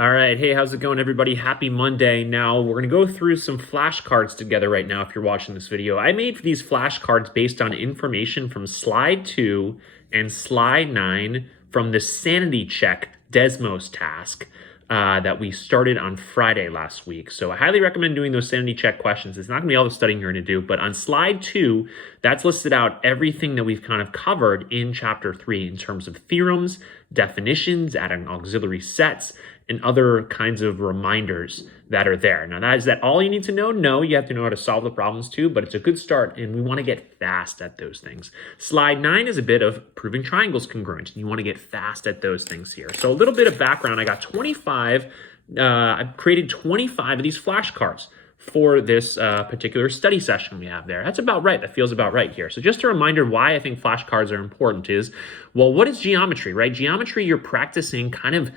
All right. Hey, how's it going, everybody? Happy Monday. Now, we're going to go through some flashcards together right now if you're watching this video. I made these flashcards based on information from slide 2 and slide 9 from the Sanity Check Desmos task that we started on Friday last week. So I highly recommend doing those Sanity Check questions. It's not going to be all the studying you're going to do, but on slide 2, that's listed out everything that we've kind of covered in chapter 3 in terms of theorems, definitions, adding auxiliary sets, and other kinds of reminders that are there. Now, is that all you need to know? No, you have to know how to solve the problems too, but it's a good start, and we want to get fast at those things. Slide 9 is a bit of proving triangles congruent. You want to get fast at those things here. So a little bit of background. I got 25, I've created 25 of these flashcards for this particular study session we have there. That's about right. That feels about right here. So just a reminder why I think flashcards are important is, well, what is geometry, right? Geometry, you're practicing kind of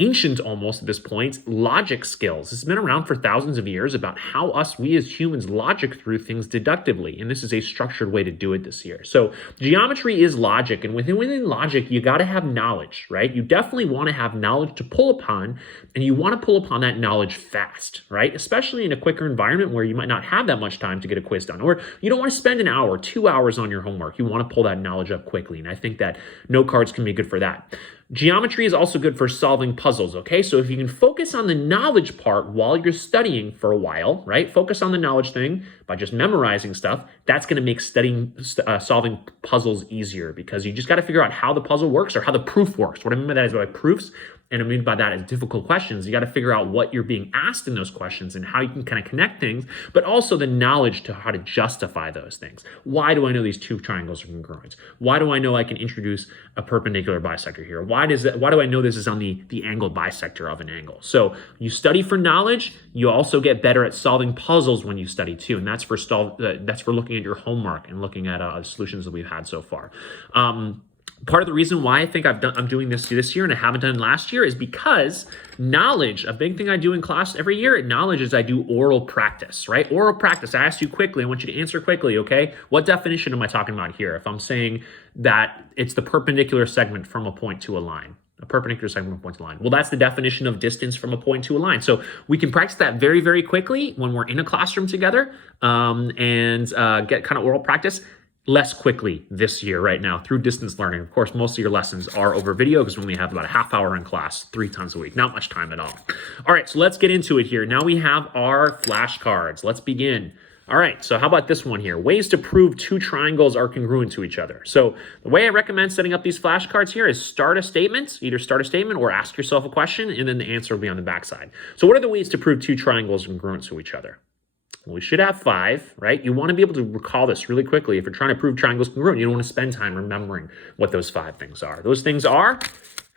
ancient almost at this point, logic skills. This has been around for thousands of years about how we as humans logic through things deductively. And this is a structured way to do it this year. So geometry is logic. And within logic, you got to have knowledge, right? You definitely want to have knowledge to pull upon, and you want to pull upon that knowledge fast, right? Especially in a quicker environment where you might not have that much time to get a quiz done, or you don't want to spend an hour, 2 hours on your homework. You want to pull that knowledge up quickly. And I think that note cards can be good for that. Geometry is also good for solving puzzles, okay? So if you can focus on the knowledge part while you're studying for a while, right? Focus on the knowledge thing by just memorizing stuff. That's going to make solving puzzles easier, because you just got to figure out how the puzzle works or how the proof works. What I mean by that is by proofs, and I mean by that is difficult questions. You got to figure out what you're being asked in those questions and how you can kind of connect things, but also the knowledge to how to justify those things. Why do I know these two triangles are congruent? Why do I know I can introduce a perpendicular bisector here? Why do I know this is on the angled bisector of an angle? So you study for knowledge. You also get better at solving puzzles when you study too, and that's for looking at your homework and looking at solutions that we've had so far. Part of the reason why I think I'm doing this year and I haven't done last year is because knowledge, a big thing I do in class every year, knowledge is I do oral practice, right? Oral practice, I ask you quickly, I want you to answer quickly, okay? What definition am I talking about here? If I'm saying that it's the perpendicular segment from a point to a line. A perpendicular segment from a point to a line. Well, that's the definition of distance from a point to a line. So we can practice that very, very quickly when we're in a classroom together and get kind of oral practice less quickly this year right now through distance learning. Of course, most of your lessons are over video because we only have about a half hour in class 3 times a week. Not much time at all. All right, so let's get into it here. Now we have our flashcards. Let's begin. All right, so how about this one here? Ways to prove two triangles are congruent to each other. So the way I recommend setting up these flashcards here is start a statement, either start a statement or ask yourself a question, and then the answer will be on the backside. So what are the ways to prove two triangles are congruent to each other? Well, we should have 5, right? You want to be able to recall this really quickly. If you're trying to prove triangles congruent, you don't want to spend time remembering what those 5 things are. Those things are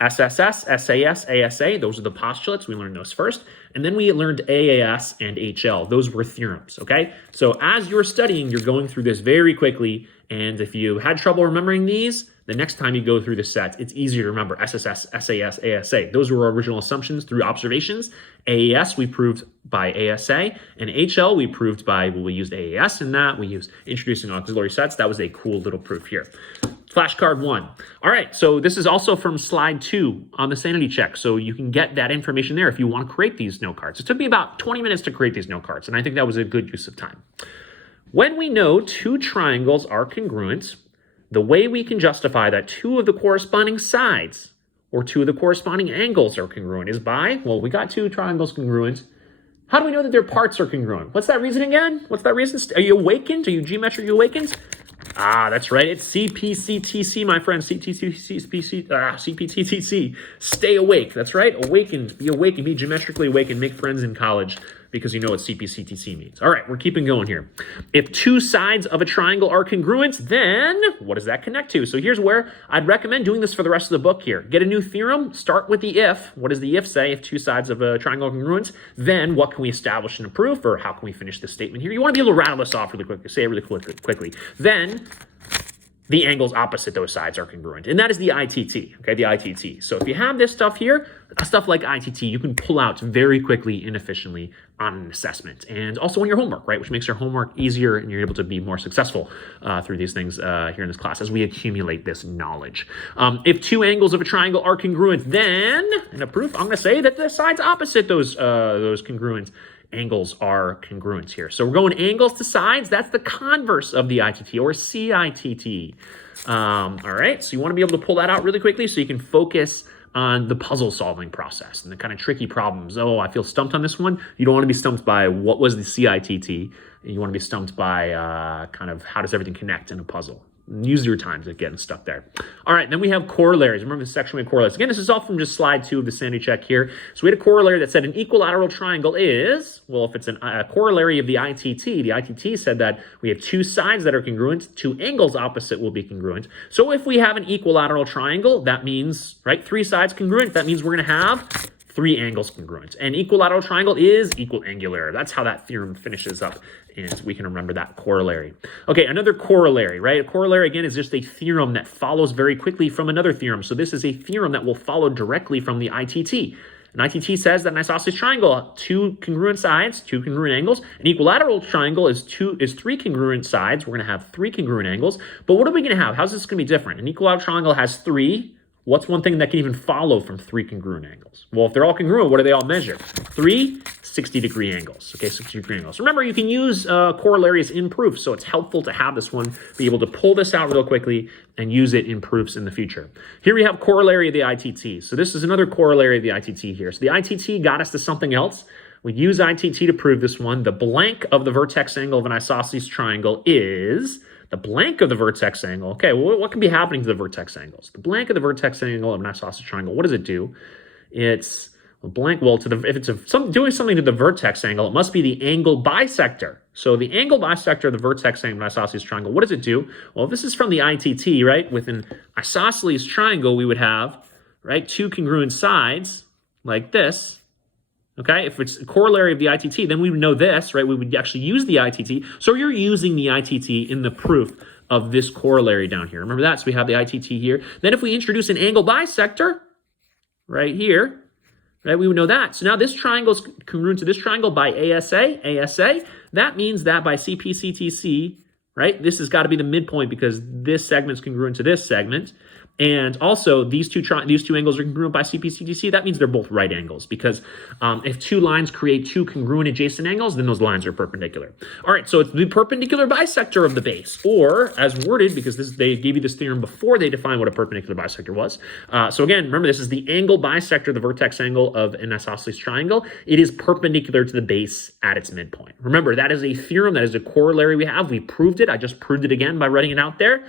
SSS, SAS, ASA. Those are the postulates. We learned those first. And then we learned AAS and HL. Those were theorems, okay? So as you're studying, you're going through this very quickly. And if you had trouble remembering these, the next time you go through the sets, it's easier to remember SSS, SAS, ASA. Those were our original assumptions through observations. AAS we proved by ASA, and HL we proved by, well, we used AAS in that. We used introducing auxiliary sets. That was a cool little proof here. Flashcard 1. All right, so this is also from slide 2 on the Sanity Check, so you can get that information there if you want to create these note cards. It took me about 20 minutes to create these note cards, and I think that was a good use of time. When we know two triangles are congruent, the way we can justify that 2 of the corresponding sides or 2 of the corresponding angles are congruent is by, well, we got 2 triangles congruent. How do we know that their parts are congruent? What's that reason again? What's that reason? Are you awakened? Are you geometrically awakened? Ah, that's right. It's CPCTC, my friend. CPTTC. Stay awake. That's right. Awakened. Be awakened. Be geometrically awakened. Make friends in college because you know what CPCTC means. All right, we're keeping going here. If 2 sides of a triangle are congruent, then what does that connect to? So here's where I'd recommend doing this for the rest of the book here. Get a new theorem. Start with the if. What does the if say? If 2 sides of a triangle are congruent, then what can we establish in a proof, or how can we finish this statement here? You want to be able to rattle this off really quickly. Say it really quickly. Then the angles opposite those sides are congruent. And that is the ITT, okay, the ITT. So if you have this stuff here, stuff like ITT, you can pull out very quickly and efficiently on an assessment. And also on your homework, right, which makes your homework easier and you're able to be more successful through these things here in this class as we accumulate this knowledge. If two angles of a triangle are congruent, then, in a proof, I'm going to say that the sides opposite those congruent angles are congruent here. So we're going angles to sides. That's the converse of the ITT, or CITT. All right, so you want to be able to pull that out really quickly so you can focus on the puzzle solving process and the kind of tricky problems. Oh, I feel stumped on this one. You don't want to be stumped by what was the CITT. You want to be stumped by kind of how does everything connect in a puzzle. Use your time to getting stuck there. All right, then we have corollaries. Remember this section we have corollaries. Again, this is all from just slide 2 of the Sanity Check here. So we had a corollary that said an equilateral triangle is, well, if it's a corollary of the ITT said that we have two sides that are congruent, two angles opposite will be congruent. So if we have an equilateral triangle, that means, right, three sides congruent, that means we're going to have three angles congruent. And equilateral triangle is equiangular. That's how that theorem finishes up, and we can remember that corollary. Okay, another corollary, right? A corollary, again, is just a theorem that follows very quickly from another theorem. So this is a theorem that will follow directly from the ITT. An ITT says that an isosceles triangle, two congruent sides, two congruent angles. An equilateral triangle is three congruent sides. We're going to have three congruent angles. But what are we going to have? How's this going to be different? An equilateral triangle has three. What's one thing that can even follow from three congruent angles? Well, if they're all congruent, what do they all measure? Three 60-degree angles. Okay, 60-degree angles. Remember, you can use corollaries in proofs, so it's helpful to have this one, be able to pull this out real quickly and use it in proofs in the future. Here we have corollary of the ITT. So this is another corollary of the ITT here. So the ITT got us to something else. We use ITT to prove this one. The blank of the vertex angle of an isosceles triangle is the blank of the vertex angle. Okay, well, what can be happening to the vertex angles? The blank of the vertex angle of an isosceles triangle, what does it do? It's a blank, well, if it's doing something to the vertex angle, it must be the angle bisector. So the angle bisector of the vertex angle of an isosceles triangle, what does it do? Well, this is from the ITT, right? With an isosceles triangle, we would have, right, two congruent sides like this. Okay, if it's a corollary of the ITT, then we would know this, right? We would actually use the ITT. So you're using the ITT in the proof of this corollary down here. Remember that? So we have the ITT here. Then if we introduce an angle bisector right here, right, we would know that. So now this triangle is congruent to this triangle by ASA. That means that by CPCTC, right, this has got to be the midpoint because this segment is congruent to this segment. And also, these two angles are congruent by CPCTC. That means they're both right angles because if two lines create two congruent adjacent angles, then those lines are perpendicular. All right, so it's the perpendicular bisector of the base, or as worded, because they gave you this theorem before they defined what a perpendicular bisector was. So again, remember, this is the angle bisector, the vertex angle of an isosceles triangle. It is perpendicular to the base at its midpoint. Remember, that is a theorem. That is a corollary we have. We proved it. I just proved it again by writing it out there.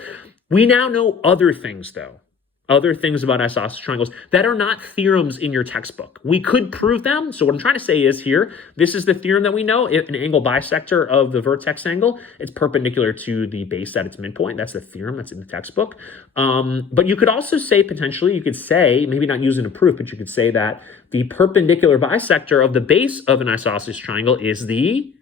We now know other things, though. Other things about isosceles triangles that are not theorems in your textbook. We could prove them. So what I'm trying to say is here, this is the theorem that we know. If an angle bisector of the vertex angle, it's perpendicular to the base at its midpoint. That's the theorem that's in the textbook. But you could also say, potentially, you could say, maybe not using a proof, but you could say that the perpendicular bisector of the base of an isosceles triangle is the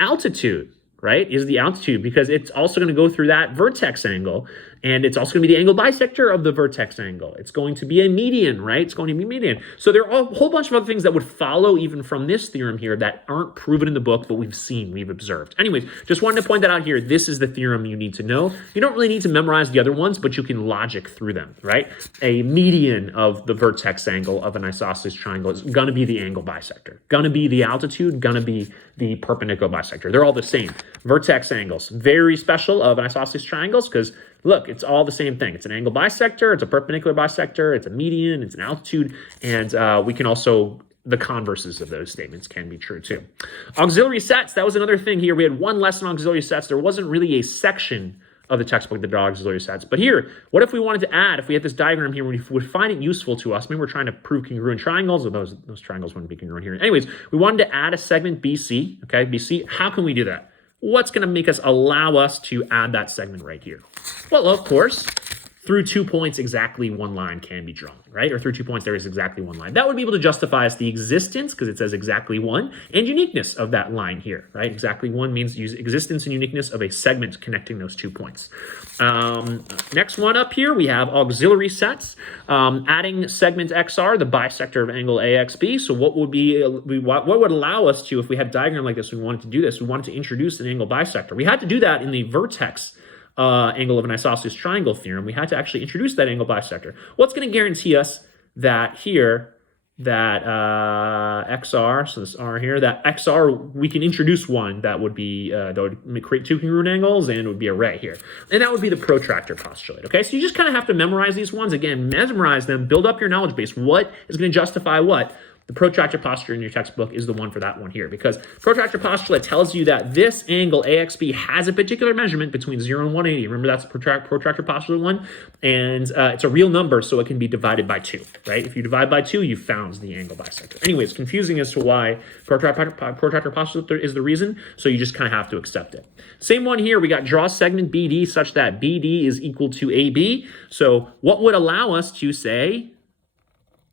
altitude. Right, is the altitude, because it's also going to go through that vertex angle, and it's also going to be the angle bisector of the vertex angle. It's going to be a median, right? It's going to be a median. So there are a whole bunch of other things that would follow even from this theorem here that aren't proven in the book, but we've seen, we've observed. Anyways, just wanted to point that out here. This is the theorem you need to know. You don't really need to memorize the other ones, but you can logic through them, right? A median of the vertex angle of an isosceles triangle is going to be the angle bisector, going to be the altitude, going to be the perpendicular bisector. They're all the same. Vertex angles, very special of an isosceles triangles because, look, it's all the same thing. It's an angle bisector, it's a perpendicular bisector, it's a median, it's an altitude, and we can also, the converses of those statements can be true too. Auxiliary sets, that was another thing here. We had one lesson on auxiliary sets. There wasn't really a section of the textbook that did auxiliary sets. But here, what if we wanted to add, if we had this diagram here, we would find it useful to us. Maybe we're trying to prove congruent triangles, or those triangles wouldn't be congruent here. Anyways, we wanted to add a segment BC, okay, BC. How can we do that? What's going to make us allow us to add that segment right here? Well, of course, through 2 points, exactly one line can be drawn, right? Or through 2 points, there is exactly one line. That would be able to justify us the existence, because it says exactly one, and uniqueness of that line here, right? Exactly one means existence and uniqueness of a segment connecting those 2 points. Next one up here, we have auxiliary sets. Adding segment XR, the bisector of angle AXB. So what would allow us to, if we had a diagram like this, we wanted to do this, we wanted to introduce an angle bisector. We had to do that in the vertex angle of an isosceles triangle theorem. We had to actually introduce that angle bisector. What's going to guarantee us that here, that XR, so this R here, that XR, we can introduce one that would be, that would create 2 congruent angles, and it would be a ray here. And that would be the protractor postulate, okay? So you just kind of have to memorize these ones. Again, memorize them, build up your knowledge base. What is going to justify what? The protractor postulate in your textbook is the one for that one here, because protractor postulate tells you that this angle AXB has a particular measurement between 0 and 180. Remember, that's protractor postulate one, and it's a real number, so it can be divided by 2, right? If you divide by 2, you found the angle bisector. Anyways, confusing as to why protractor postulate is the reason, so you just kind of have to accept it. Same one here, we got draw segment BD such that BD is equal to AB. So what would allow us to say,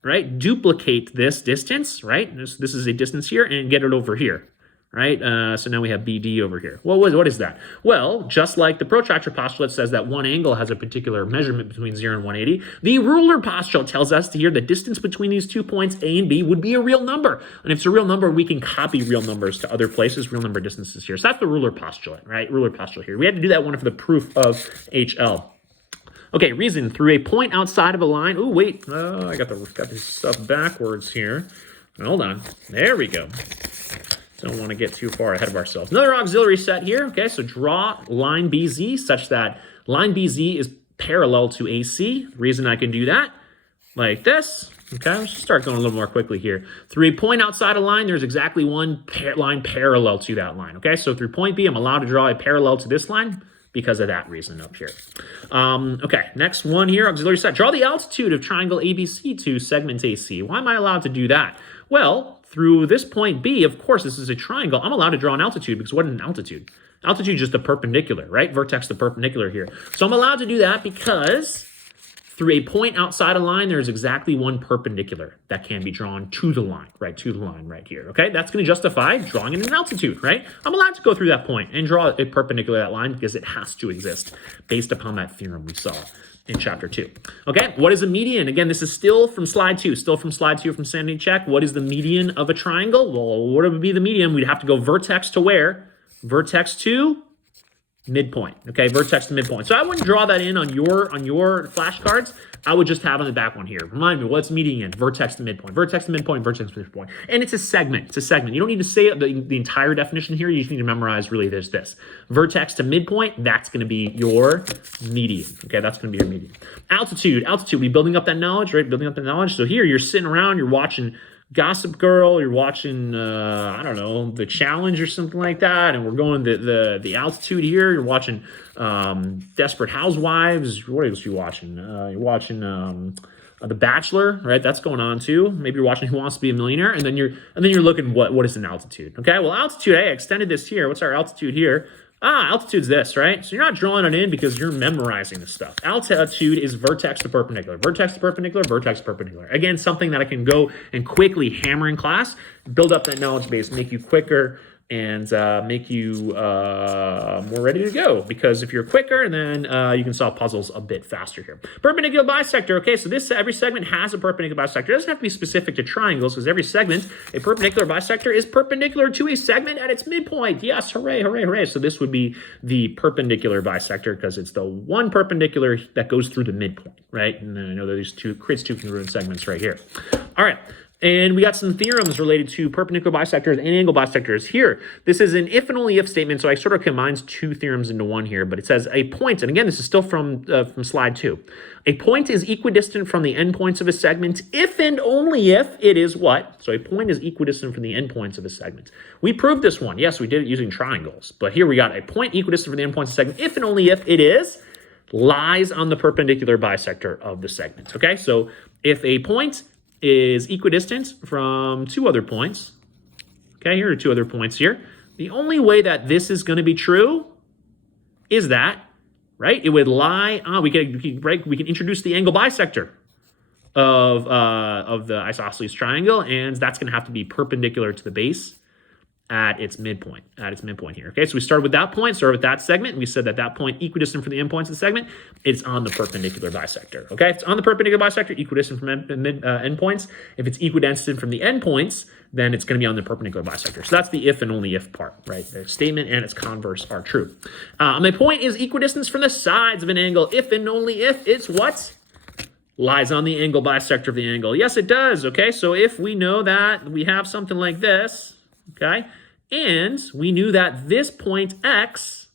right, duplicate this distance, right? This is a distance here, and get it over here, right? So now we have BD over here. Well, what is that? Well, just like the protractor postulate says that one angle has a particular measurement between 0 and 180, the ruler postulate tells us here the distance between these 2 points, A and B, would be a real number. And if it's a real number, we can copy real numbers to other places, real number distances here. So that's the ruler postulate, right? Ruler postulate here. We had to do that one for the proof of HL. Okay, reason, through a point outside of a line. Oh, wait, I got this stuff backwards here. Hold on, there we go. Don't want to get too far ahead of ourselves. Another auxiliary set here. Okay, so draw line BZ such that line BZ is parallel to AC. The reason I can do that, like this. Okay, let's just start going a little more quickly here. Through a point outside a line, there's exactly one line parallel to that line. Okay, so through point B, I'm allowed to draw a parallel to this line because of that reason up here. Okay, next one here, auxiliary set. Draw the altitude of triangle ABC to segment AC. Why am I allowed to do that? Well, through this point B, of course, this is a triangle. I'm allowed to draw an altitude because what is an altitude? Altitude is just a perpendicular, right? Vertex the perpendicular here. So I'm allowed to do that because through a point outside a line, there's exactly one perpendicular that can be drawn to the line, right? To the line right here, okay? That's going to justify drawing in an altitude, right? I'm allowed to go through that point and draw a perpendicular to that line because it has to exist based upon that theorem we saw in chapter 2. Okay, what is a median? Again, this is still from slide 2, from Sanity Check. What is the median of a triangle? Well, what would be the median? We'd have to go vertex to where? Vertex to midpoint, okay, vertex to midpoint. So I wouldn't draw that in on your flashcards. I would just have on the back one here. Remind me, what's median? Vertex to midpoint, vertex to midpoint, vertex to midpoint. And it's a segment. It's a segment. You don't need to say the entire definition here. You just need to memorize really there's this. Vertex to midpoint, that's going to be your median. Okay, that's going to be your median. Altitude, we building up that knowledge, right? Building up that knowledge. So here you're sitting around, you're watching Gossip Girl, you're watching, I don't know, The Challenge or something like that, and we're going the altitude here. You're watching Desperate Housewives. What else are you watching? You're watching The Bachelor, right? That's going on too. Maybe you're watching Who Wants to Be a Millionaire, and then you're looking what is an altitude? Okay, well, altitude. Hey, I extended this here. What's our altitude here? Altitude's this, right? So you're not drawing it in because you're memorizing the stuff. Altitude is vertex to perpendicular. Vertex to perpendicular, vertex to perpendicular. Again, something that I can go and quickly hammer in class, build up that knowledge base, make you quicker, and make you more ready to go. Because if you're quicker, then you can solve puzzles a bit faster here. Perpendicular bisector. Okay, so every segment has a perpendicular bisector. It doesn't have to be specific to triangles because every segment, a perpendicular bisector is perpendicular to a segment at its midpoint. Yes, hooray, hooray, hooray. So this would be the perpendicular bisector because it's the one perpendicular that goes through the midpoint, right? And then I know that these creates 2 congruent segments right here. All right. And we got some theorems related to perpendicular bisectors and angle bisectors here. This is an if and only if statement, so I sort of combines 2 theorems into one here, but it says a point, and again, this is still from slide 2. A point is equidistant from the endpoints of a segment if and only if it is what? So a point is equidistant from the endpoints of a segment. We proved this one. Yes, we did it using triangles, but here we got a point equidistant from the endpoints of a segment if and only if it lies on the perpendicular bisector of the segment. Okay, so if a point is equidistant from 2 other points. Okay, here are 2 other points here. The only way that this is going to be true is that right? It would lie on, we can introduce the angle bisector of the isosceles triangle, and that's going to have to be perpendicular to the base at its midpoint here. Okay, so we started with that point, started with that segment, and we said that that point equidistant from the endpoints of the segment, it's on the perpendicular bisector. Okay, it's on the perpendicular bisector, equidistant from endpoints. If it's equidistant from the endpoints, then it's going to be on the perpendicular bisector. So that's the if and only if part, right? The statement and its converse are true. My point is equidistance from the sides of an angle. If and only if it's what? Lies on the angle bisector of the angle. Yes, it does. Okay, so if we know that we have something like this, okay, and we knew that this point X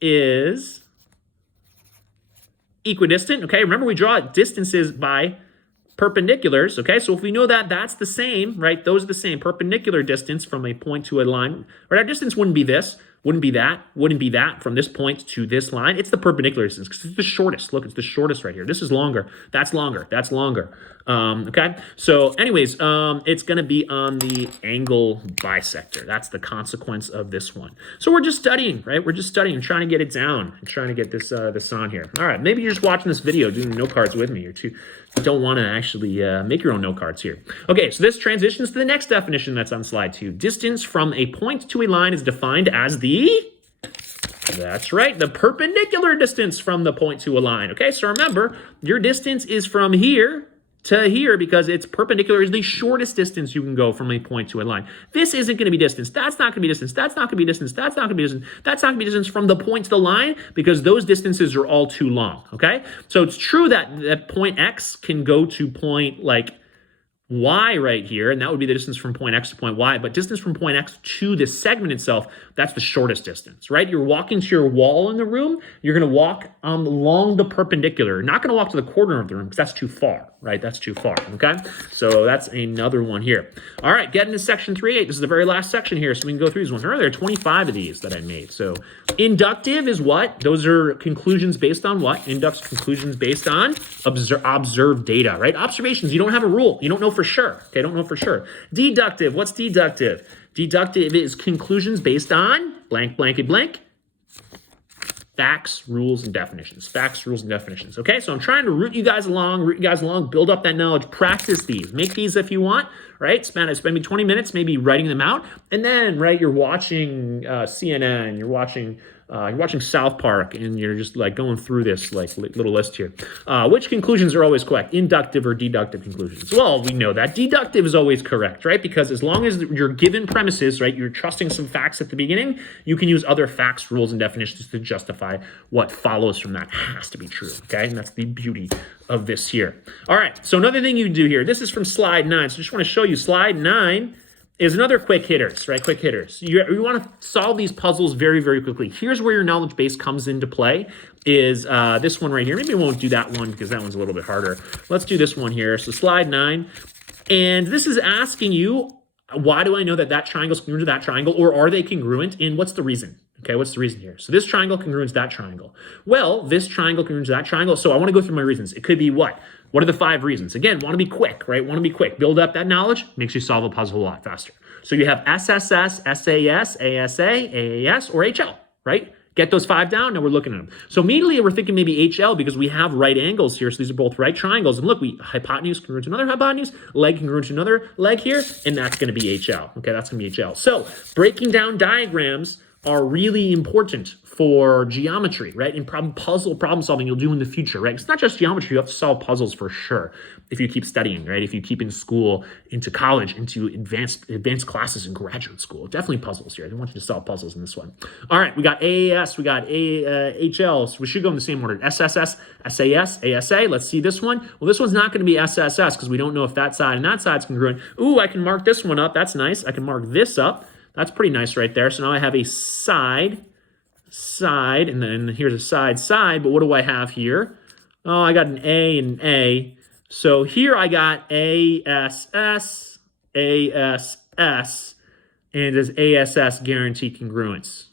is equidistant, okay, remember we draw distances by perpendiculars, okay, so if we know that that's the same, right, those are the same, perpendicular distance from a point to a line, right, our distance wouldn't be this, wouldn't be that from this point to this line. It's the perpendicular distance because it's the shortest. Look, it's the shortest right here. This is longer. That's longer. That's longer. Okay. So anyways, it's going to be on the angle bisector. That's the consequence of this one. So we're just studying, right? We're just studying and trying to get it down and trying to get this, this on here. All right. Maybe you're just watching this video, doing note cards with me, or you don't want to actually make your own note cards here. Okay. So this transitions to the next definition that's on slide 2. Distance from a point to a line is defined as that's right, the perpendicular distance from the point to a line. Okay, so remember, your distance is from here to here because it's perpendicular is the shortest distance you can go from a point to a line. This isn't going to be distance. That's not going to be distance. That's not going to be distance. That's not going to be distance. That's not going to be distance from the point to the line because those distances are all too long. Okay, so it's true that point X can go to point like Y right here, and that would be the distance from point X to point Y, but distance from point X to the segment itself, that's the shortest distance, right? You're walking to your wall in the room, you're going to walk along the perpendicular. You're not going to walk to the corner of the room because that's too far, right? That's too far, okay? So that's another one here. All right, getting to section 3.8. This is the very last section here, so we can go through these ones. Remember, there are 25 of these that I made. So inductive is what? Those are conclusions based on what? Inductive conclusions based on observed data, right? Observations, you don't have a rule. You don't know for sure, okay? Don't know for sure. Deductive, what's deductive? Deductive is conclusions based on blank, blankety, blank. Facts, rules, and definitions. Facts, rules, and definitions. Okay, so I'm trying to root you guys along, build up that knowledge, practice these. Make these if you want, right? Spend maybe 20 minutes maybe writing them out. And then, right, you're watching CNN, you're watching South Park, and you're just like going through this like little list here. Which conclusions are always correct? Inductive or deductive conclusions? Well, we know that deductive is always correct, right? Because as long as you're given premises, right, you're trusting some facts at the beginning, you can use other facts, rules, and definitions to justify what follows from that has to be true, okay? And that's the beauty of this here. All right, so another thing you can do here, this is from slide 9. So I just want to show you slide 9 is another quick hitters, right? Quick hitters. You want to solve these puzzles very, very quickly. Here's where your knowledge base comes into play is this one right here. Maybe we won't do that one because that one's a little bit harder. Let's do this one here. So slide 9. And this is asking you, why do I know that that triangle is congruent to that triangle, or are they congruent, and what's the reason? Okay, what's the reason here? So this triangle congruent to that triangle. Well, this triangle congruent to that triangle. So I want to go through my reasons. It could be what? What are the 5 reasons? Again, want to be quick, right? Want to be quick. Build up that knowledge, makes you solve a puzzle a lot faster. So you have SSS, SAS, ASA, AAS, or HL, right? Get those 5 down, now we're looking at them. So immediately we're thinking maybe HL because we have right angles here. So these are both right triangles. And look, hypotenuse congruent to another hypotenuse, leg congruent to another leg here, and that's going to be HL. Okay, that's going to be HL. So breaking down diagrams are really important for geometry, right? And puzzle problem solving you'll do in the future, right? It's not just geometry, you have to solve puzzles for sure if you keep studying, right? If you keep in school, into college, into advanced classes in graduate school. Definitely puzzles here. I want you to solve puzzles in this one. All right, we got AAS, we got HL, so we should go in the same order. SSS, SAS, ASA. Let's see this one. Well, this one's not going to be SSS because we don't know if that side and that side's congruent. Ooh, I can mark this one up. That's nice. I can mark this up. That's pretty nice right there. So now I have a side, and then here's a side, but what do I have here? Oh, I got an A and an A. So here I got ASS, and does ASS guarantee congruence?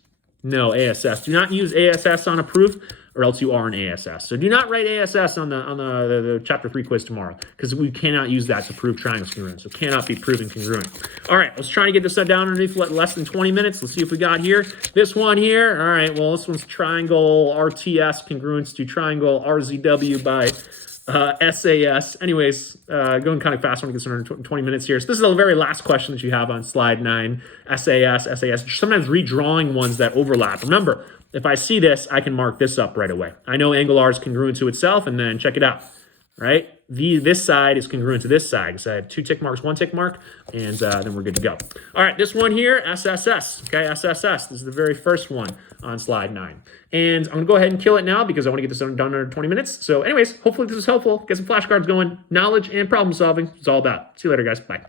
No, ASS. Do not use ASS on a proof, or else you are an ASS. So do not write ASS on the chapter 3 quiz tomorrow, because we cannot use that to prove triangles congruent. So cannot be proven congruent. All right, let's try to get this down underneath less than 20 minutes. Let's see if we got here. This one here. All right, well, this one's triangle RTS congruence to triangle RZW by SAS. Anyways, going kind of fast when it gets under 20 minutes here. So this is the very last question that you have on slide 9. SAS. Sometimes redrawing ones that overlap. Remember, if I see this, I can mark this up right away. I know angle R is congruent to itself, and then check it out. Right? This side is congruent to this side. So I have 2 tick marks, 1 tick mark, and then we're good to go. All right, this one here, SSS. Okay, SSS. This is the very first one on slide 9. And I'm going to go ahead and kill it now because I want to get this done under 20 minutes. So anyways, hopefully this is helpful. Get some flashcards going. Knowledge and problem solving is all about. See you later, guys. Bye.